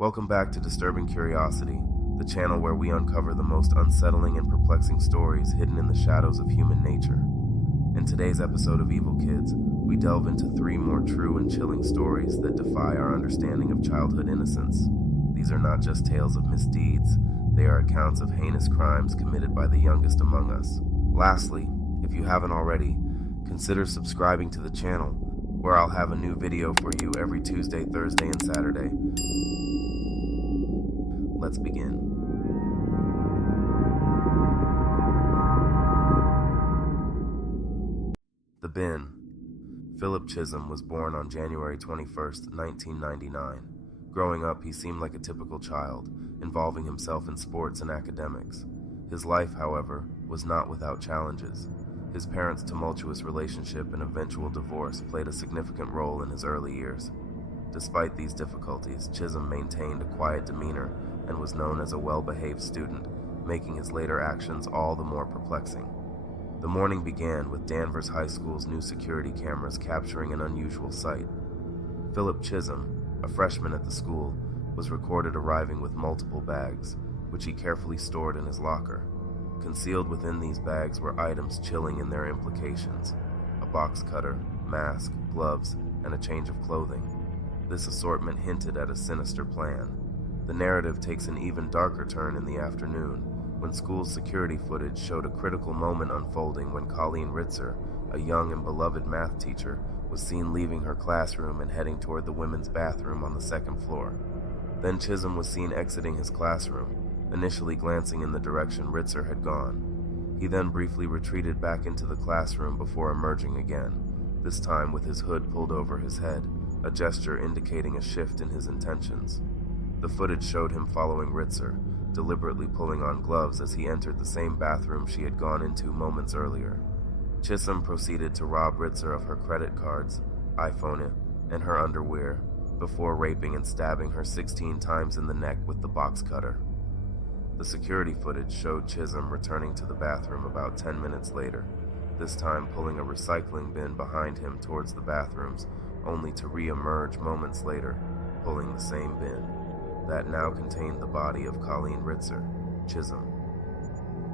Welcome back to Disturbing Curiosity, the channel where we uncover the most unsettling and perplexing stories hidden in the shadows of human nature. In today's episode of Evil Kids, we delve into 3 more true and chilling stories that defy our understanding of childhood innocence. These are not just tales of misdeeds, they are accounts of heinous crimes committed by the youngest among us. Lastly, if you haven't already, consider subscribing to the channel, where I'll have a new video for you every Tuesday, Thursday, and Saturday. Let's begin. The Bin. Philip Chisholm was born on January 21st, 1999. Growing up, he seemed like a typical child, involving himself in sports and academics. His life, however, was not without challenges. His parents' tumultuous relationship and eventual divorce played a significant role in his early years. Despite these difficulties, Chisholm maintained a quiet demeanor and was known as a well-behaved student, making his later actions all the more perplexing. The morning began with Danvers High School's new security cameras capturing an unusual sight. Philip Chisholm, a freshman at the school, was recorded arriving with multiple bags, which he carefully stored in his locker. Concealed within these bags were items chilling in their implications: a box cutter, mask, gloves, and a change of clothing. This assortment hinted at a sinister plan. The narrative takes an even darker turn in the afternoon, when school security footage showed a critical moment unfolding when Colleen Ritzer, a young and beloved math teacher, was seen leaving her classroom and heading toward the women's bathroom on the 2nd floor. Then Chisholm was seen exiting his classroom, initially glancing in the direction Ritzer had gone. He then briefly retreated back into the classroom before emerging again, this time with his hood pulled over his head, a gesture indicating a shift in his intentions. The footage showed him following Ritzer, deliberately pulling on gloves as he entered the same bathroom she had gone into moments earlier. Chisholm proceeded to rob Ritzer of her credit cards, iPhone, and her underwear, before raping and stabbing her 16 times in the neck with the box cutter. The security footage showed Chisholm returning to the bathroom about 10 minutes later, this time pulling a recycling bin behind him towards the bathrooms, only to re-emerge moments later, pulling the same bin that now contained the body of Colleen Ritzer, Chisholm.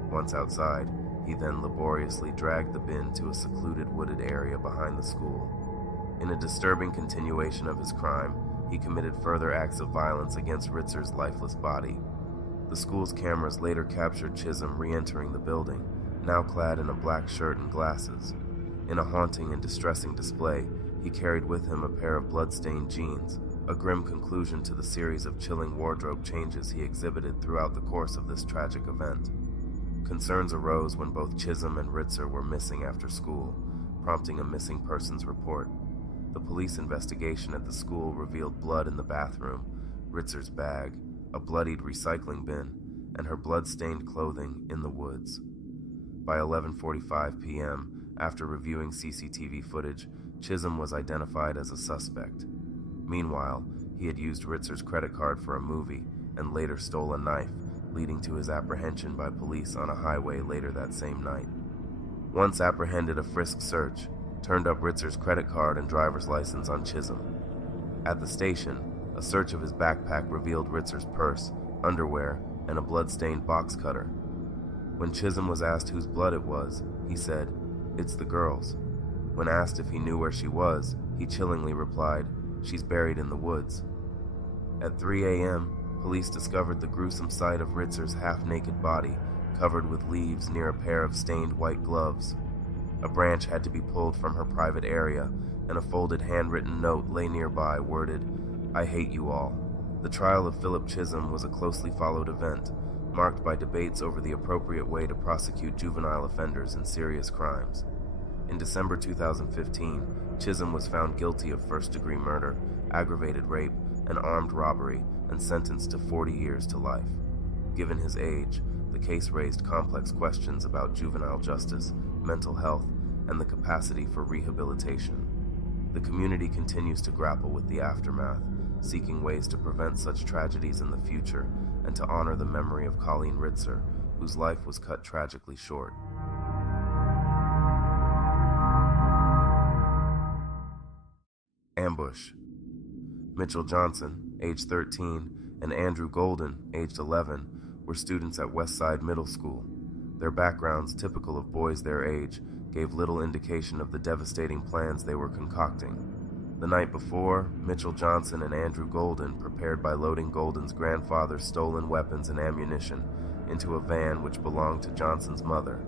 Once outside, he then laboriously dragged the bin to a secluded wooded area behind the school. In a disturbing continuation of his crime, he committed further acts of violence against Ritzer's lifeless body. The school's cameras later captured Chisholm re-entering the building, now clad in a black shirt and glasses. In a haunting and distressing display, he carried with him a pair of blood-stained jeans, a grim conclusion to the series of chilling wardrobe changes he exhibited throughout the course of this tragic event. Concerns arose when both Chisholm and Ritzer were missing after school, prompting a missing persons report. The police investigation at the school revealed blood in the bathroom, Ritzer's bag, a bloodied recycling bin, and her blood-stained clothing in the woods. By 11:45 p.m., after reviewing CCTV footage, Chisholm was identified as a suspect. Meanwhile, he had used Ritzer's credit card for a movie and later stole a knife, leading to his apprehension by police on a highway later that same night. Once apprehended, a frisk search turned up Ritzer's credit card and driver's license on Chisholm. At the station, a search of his backpack revealed Ritzer's purse, underwear, and a blood-stained box cutter. When Chisholm was asked whose blood it was, he said, "It's the girl's." When asked if he knew where she was, he chillingly replied, "She's buried in the woods." At 3 a.m., police discovered the gruesome sight of Ritzer's half-naked body, covered with leaves near a pair of stained white gloves. A branch had to be pulled from her private area, and a folded handwritten note lay nearby worded, "I hate you all." The trial of Philip Chisholm was a closely followed event, marked by debates over the appropriate way to prosecute juvenile offenders in serious crimes. In December 2015, Chisholm was found guilty of first-degree murder, aggravated rape, and armed robbery, and sentenced to 40 years to life. Given his age, the case raised complex questions about juvenile justice, mental health, and the capacity for rehabilitation. The community continues to grapple with the aftermath, seeking ways to prevent such tragedies in the future and to honor the memory of Colleen Ritzer, whose life was cut tragically short. Ambush. Mitchell Johnson, age 13, and Andrew Golden, aged 11, were students at Westside Middle School. Their backgrounds, typical of boys their age, gave little indication of the devastating plans they were concocting. The night before, Mitchell Johnson and Andrew Golden prepared by loading Golden's grandfather's stolen weapons and ammunition into a van which belonged to Johnson's mother.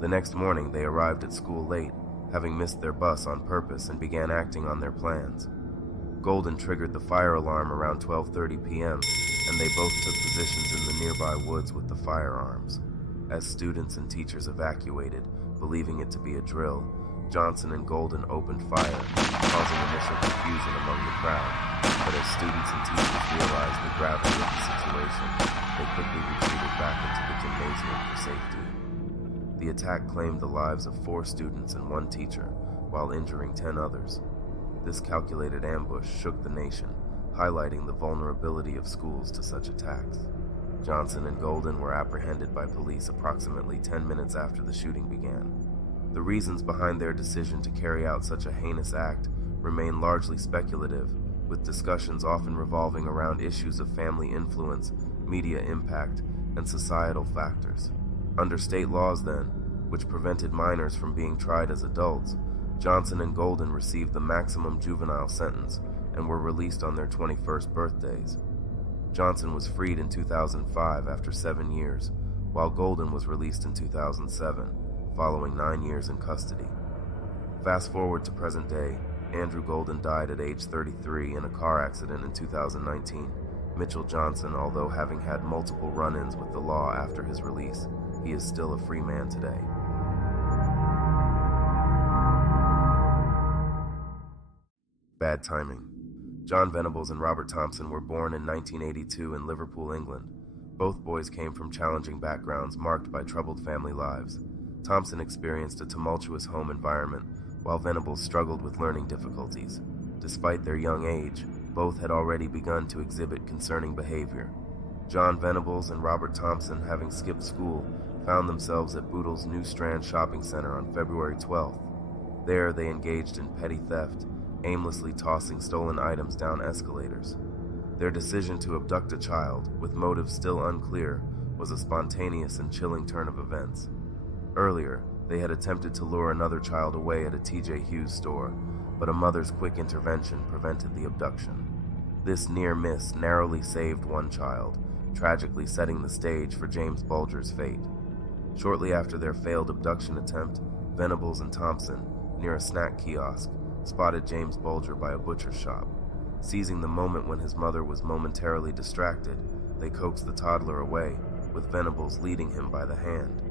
The next morning, they arrived at school late, having missed their bus on purpose, and began acting on their plans. Golden triggered the fire alarm around 12:30 p.m., and they both took positions in the nearby woods with the firearms. As students and teachers evacuated, believing it to be a drill, Johnson and Golden opened fire, causing initial confusion among the crowd. But as students and teachers realized the gravity of the situation, they quickly retreated back into the gymnasium for safety. The attack claimed the lives of 4 students and 1 teacher, while injuring 10 others. This calculated ambush shook the nation, highlighting the vulnerability of schools to such attacks. Johnson and Golden were apprehended by police approximately 10 minutes after the shooting began. The reasons behind their decision to carry out such a heinous act remain largely speculative, with discussions often revolving around issues of family influence, media impact, and societal factors. Under state laws, then, which prevented minors from being tried as adults, Johnson and Golden received the maximum juvenile sentence and were released on their 21st birthdays. Johnson was freed in 2005 after 7 years, while Golden was released in 2007, following 9 years in custody. Fast forward to present day, Andrew Golden died at age 33 in a car accident in 2019. Mitchell Johnson, although having had multiple run-ins with the law after his release, he is still a free man today. Bad timing. John Venables and Robert Thompson were born in 1982 in Liverpool, England. Both boys came from challenging backgrounds marked by troubled family lives. Thompson experienced a tumultuous home environment, while Venables struggled with learning difficulties. Despite their young age, both had already begun to exhibit concerning behavior. John Venables and Robert Thompson, having skipped school, found themselves at Boodle's New Strand shopping center on February 12th. There, they engaged in petty theft, aimlessly tossing stolen items down escalators. Their decision to abduct a child, with motives still unclear, was a spontaneous and chilling turn of events. Earlier, they had attempted to lure another child away at a TJ Hughes store, but a mother's quick intervention prevented the abduction. This near miss narrowly saved one child, tragically setting the stage for James Bulger's fate. Shortly after their failed abduction attempt, Venables and Thompson, near a snack kiosk, spotted James Bulger by a butcher's shop. Seizing the moment when his mother was momentarily distracted, they coaxed the toddler away, with Venables leading him by the hand.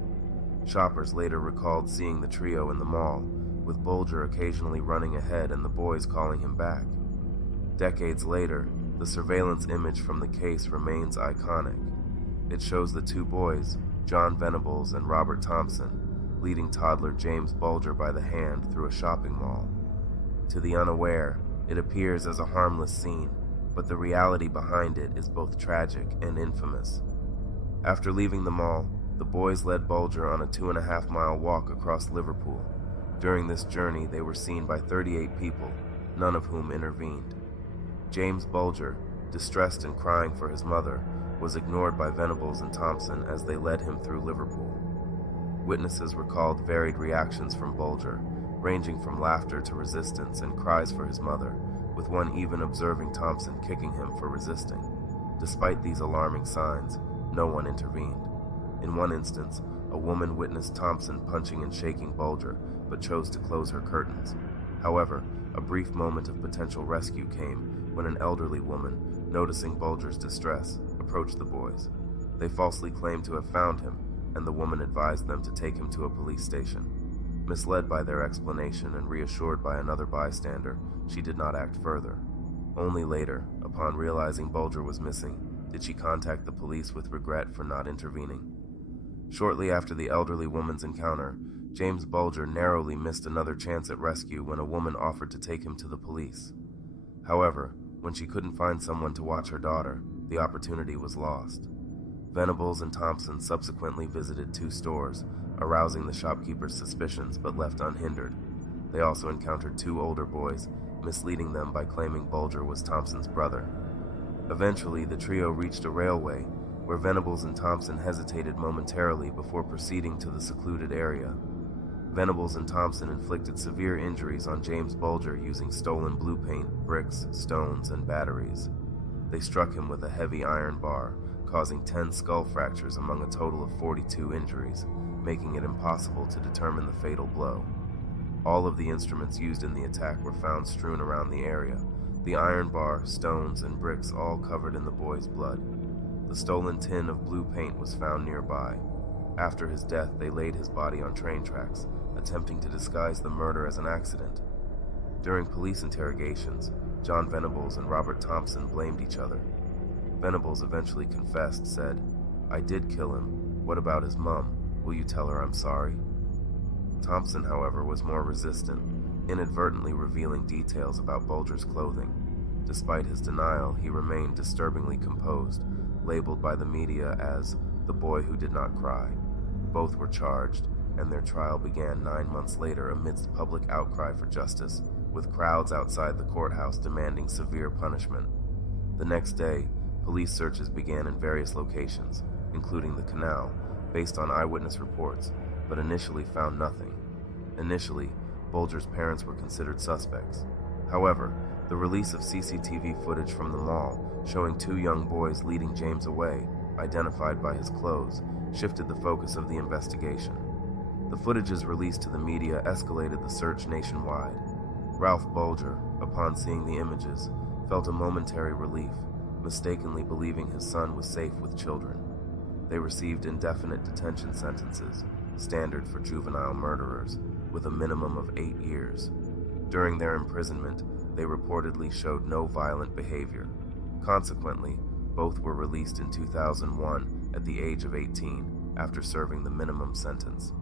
Shoppers later recalled seeing the trio in the mall, with Bulger occasionally running ahead and the boys calling him back. Decades later, the surveillance image from the case remains iconic. It shows the 2 boys, John Venables and Robert Thompson, leading toddler James Bulger by the hand through a shopping mall. To the unaware, it appears as a harmless scene, but the reality behind it is both tragic and infamous. After leaving the mall, the boys led Bulger on a 2.5-mile walk across Liverpool. During this journey, they were seen by 38 people, none of whom intervened. James Bulger, distressed and crying for his mother, was ignored by Venables and Thompson as they led him through Liverpool. Witnesses recalled varied reactions from Bulger, ranging from laughter to resistance and cries for his mother, with one even observing Thompson kicking him for resisting. Despite these alarming signs, no one intervened. In one instance, a woman witnessed Thompson punching and shaking Bulger, but chose to close her curtains. However, a brief moment of potential rescue came when an elderly woman, noticing Bulger's distress, approached the boys. They falsely claimed to have found him, and the woman advised them to take him to a police station. Misled by their explanation and reassured by another bystander, she did not act further. Only later, upon realizing Bulger was missing, did she contact the police with regret for not intervening. Shortly after the elderly woman's encounter, James Bulger narrowly missed another chance at rescue when a woman offered to take him to the police. However, when she couldn't find someone to watch her daughter, the opportunity was lost. Venables and Thompson subsequently visited 2 stores, arousing the shopkeepers' suspicions but left unhindered. They also encountered 2 older boys, misleading them by claiming Bulger was Thompson's brother. Eventually, the trio reached a railway, where Venables and Thompson hesitated momentarily before proceeding to the secluded area. Venables and Thompson inflicted severe injuries on James Bulger using stolen blue paint, bricks, stones, and batteries. They struck him with a heavy iron bar, causing 10 skull fractures among a total of 42 injuries, making it impossible to determine the fatal blow. All of the instruments used in the attack were found strewn around the area, the iron bar, stones, and bricks all covered in the boy's blood. The stolen tin of blue paint was found nearby. After his death, they laid his body on train tracks, attempting to disguise the murder as an accident. During police interrogations, John Venables and Robert Thompson blamed each other. Venables eventually confessed, said, "I did kill him. What about his mom? Will you tell her I'm sorry?" Thompson, however, was more resistant, inadvertently revealing details about Bulger's clothing. Despite his denial, he remained disturbingly composed, labeled by the media as the boy who did not cry. Both were charged, and their trial began 9 months later amidst public outcry for justice, with crowds outside the courthouse demanding severe punishment. The next day, police searches began in various locations, including the canal, based on eyewitness reports, but initially found nothing. Initially, Bulger's parents were considered suspects. However, the release of CCTV footage from the mall showing 2 young boys leading James away, identified by his clothes, shifted the focus of the investigation. The footages released to the media escalated the search nationwide. Ralph Bulger, upon seeing the images, felt a momentary relief, mistakenly believing his son was safe with children. They received indefinite detention sentences, standard for juvenile murderers, with a minimum of 8 years. During their imprisonment, they reportedly showed no violent behavior. Consequently, both were released in 2001 at the age of 18 after serving the minimum sentence.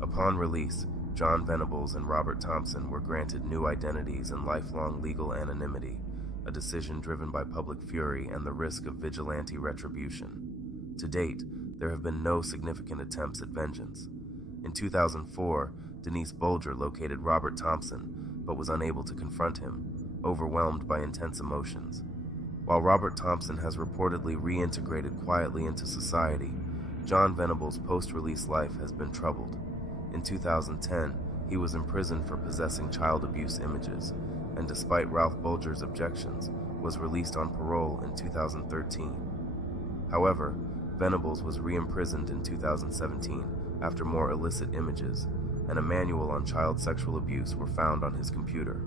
Upon release, John Venables and Robert Thompson were granted new identities and lifelong legal anonymity, a decision driven by public fury and the risk of vigilante retribution. To date, there have been no significant attempts at vengeance. In 2004, Denise Bulger located Robert Thompson, but was unable to confront him, overwhelmed by intense emotions. While Robert Thompson has reportedly reintegrated quietly into society, John Venables' post-release life has been troubled. In 2010, he was imprisoned for possessing child abuse images, and despite Ralph Bulger's objections, was released on parole in 2013. However, Venables was re-imprisoned in 2017 after more illicit images, and a manual on child sexual abuse were found on his computer.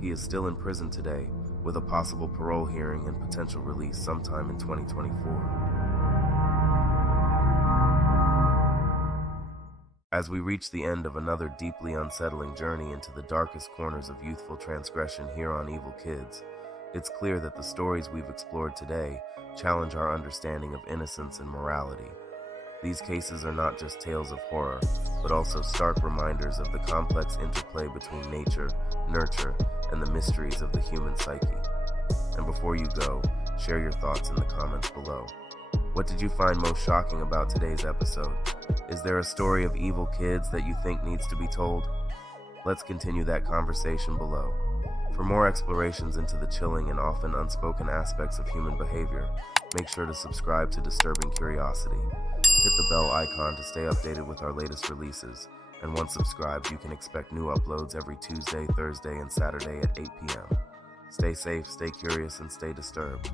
He is still in prison today, with a possible parole hearing and potential release sometime in 2024. As we reach the end of another deeply unsettling journey into the darkest corners of youthful transgression here on Evil Kids, it's clear that the stories we've explored today challenge our understanding of innocence and morality. These cases are not just tales of horror, but also stark reminders of the complex interplay between nature, nurture, and the mysteries of the human psyche. And before you go, share your thoughts in the comments below. What did you find most shocking about today's episode? Is there a story of evil kids that you think needs to be told? Let's continue that conversation below. For more explorations into the chilling and often unspoken aspects of human behavior, make sure to subscribe to Disturbing Curiosity. Hit the bell icon to stay updated with our latest releases, and once subscribed, you can expect new uploads every Tuesday, Thursday, and Saturday at 8 p.m. Stay safe, stay curious, and stay disturbed.